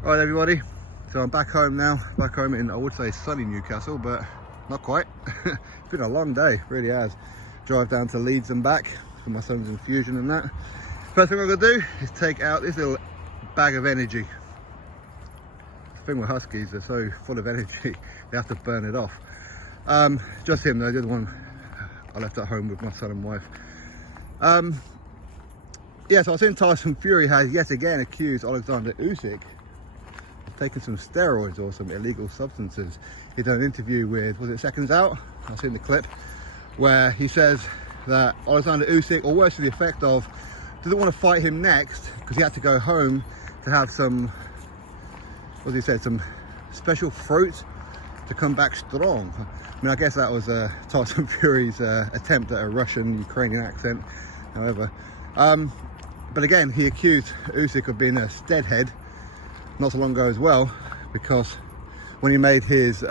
Right everybody, so I'm back home now, back home in, I would say sunny Newcastle, but not quite. It's been a long day, really has. Drive down to Leeds and back for my son's infusion and that. First thing I'm going to do is take out this little bag of energy. The thing with huskies, they're so full of energy, they have to burn it off. Just him though, the other one I left at home with my son and wife. Yeah, so I seen Tyson Fury has yet again accused Oleksandr Usyk taking some steroids or some illegal substances. He done an interview with, was it Seconds Out? I've seen the clip where he says that Oleksandr Usyk, or worse to the effect of, doesn't want to fight him next because he had to go home to have some, what he said, some special fruit to come back strong. I mean, I guess that was Tyson Fury's attempt at a Russian-Ukrainian accent, however. But again, he accused Usyk of being a steadhead not so long ago as well, because when he made his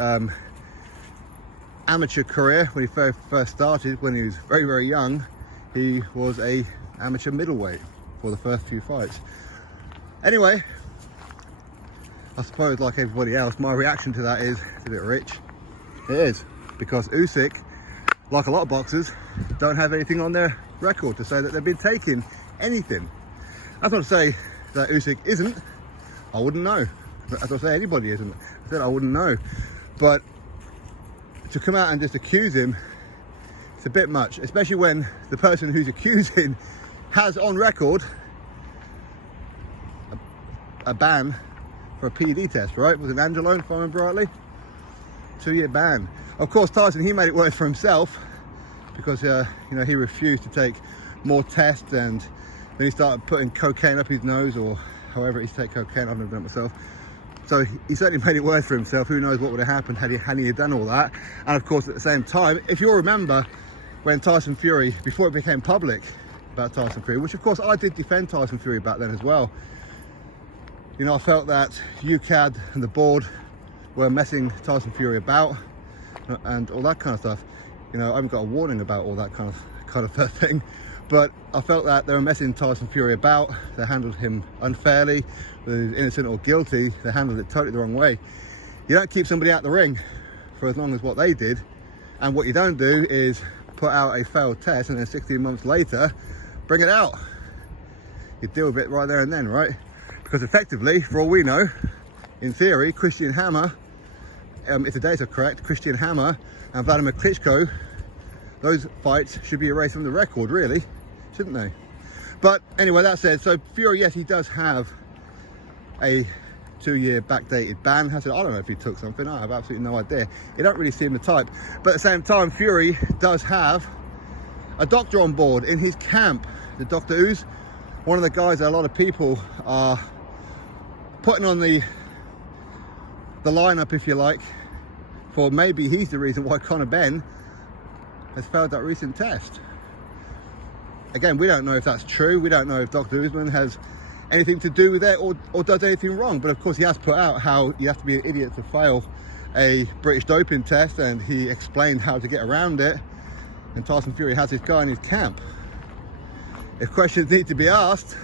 amateur career, when he first started, when he was very, very young, he was a amateur middleweight for the first few fights. Anyway, I suppose like everybody else, my reaction to that is it's a bit rich. It is, because Usyk, like a lot of boxers, don't have anything on their record to say that they've been taking anything. That's not to say that Usyk isn't. I wouldn't know. As I say, anybody isn't. I said I wouldn't know. But to come out and just accuse him, it's a bit much, especially when the person who's accusing has on record a ban for a PED test, right? Was it Angelo, if I remember rightly? 2-year ban. Of course, Tyson, he made it worse for himself because you know, he refused to take more tests, and then he started putting cocaine up his nose, or however he's take cocaine. I've never done it myself. So he certainly made it worse for himself. Who knows what would have happened had he done all that. And of course, at the same time, if you'll remember when Tyson Fury, before it became public about Tyson Fury, which of course I did defend Tyson Fury back then as well, you know, I felt that UCAD and the board were messing Tyson Fury about and all that kind of stuff. You know, I haven't got a warning about all that kind of thing, but I felt that they were messing Tyson Fury about. They handled him unfairly, whether he was innocent or guilty. They handled it totally the wrong way. You don't keep somebody out the ring for as long as what they did, and what you don't do is put out a failed test and then 16 months later bring it out. You deal with it right there and then, right? Because effectively, for all we know, in theory, Christian Hammer, if the dates are correct, Christian Hammer and Vladimir Klitschko, those fights should be erased from the record, really, shouldn't they? But anyway, that said, so Fury, yes, he does have a 2-year backdated ban. I don't know if he took something. I have absolutely no idea. You don't really seem the type. But at the same time, Fury does have a doctor on board in his camp. The doctor who's one of the guys that a lot of people are putting on the lineup, if you like, for maybe he's the reason why Conor Benn has failed that recent test. Again, we don't know if that's true. We don't know if Dr. Usman has anything to do with it or does anything wrong. But of course, he has put out how you have to be an idiot to fail a British doping test, and he explained how to get around it. And Tyson Fury has this guy in his camp. If questions need to be asked,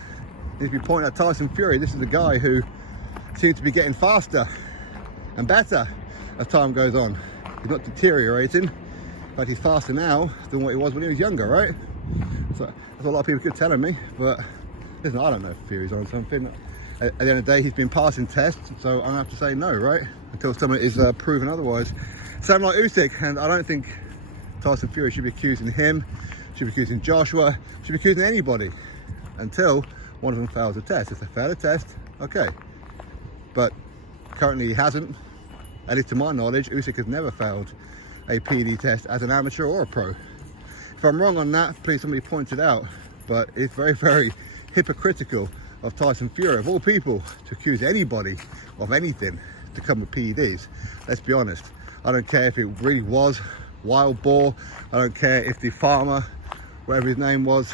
if you point at Tyson Fury, this is a guy who seems to be getting faster and better as time goes on. He's not deteriorating, but he's faster now than what he was when he was younger, right? So that's what a lot of people keep telling me, but listen, I don't know if Fury's on something. At the end of the day, he's been passing tests, so I'm gonna have to say no, right? Until someone is proven otherwise. Same like Usyk, and I don't think Tyson Fury should be accusing him, should be accusing Joshua, should be accusing anybody until one of them fails a test. If they fail a test, okay. But currently he hasn't. At least to my knowledge, Usyk has never failed a PED test as an amateur or a pro. If I'm wrong on that, please somebody point it out. But it's very, very hypocritical of Tyson Fury, of all people, to accuse anybody of anything to come with PEDs. Let's be honest. I don't care if it really was wild boar. I don't care if the farmer, whatever his name was,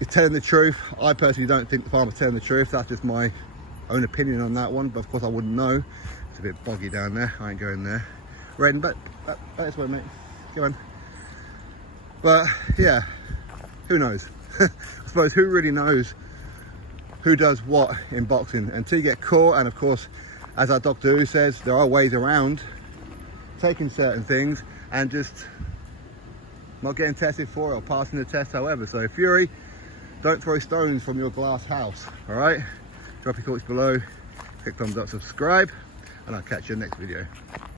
is telling the truth. I personally don't think the farmer's telling the truth. That's just my own opinion on that one, but of course I wouldn't know. It's a bit boggy down there. I ain't going there. Redden, but that's way, mate. Come on. But yeah, who knows? I suppose who really knows who does what in boxing until you get caught. And of course, as our doctor who says, there are ways around taking certain things and just not getting tested for it or passing the test, however. So Fury, don't throw stones from your glass house, all right? Drop your comments below, click thumbs up, subscribe, and I'll catch you in the next video.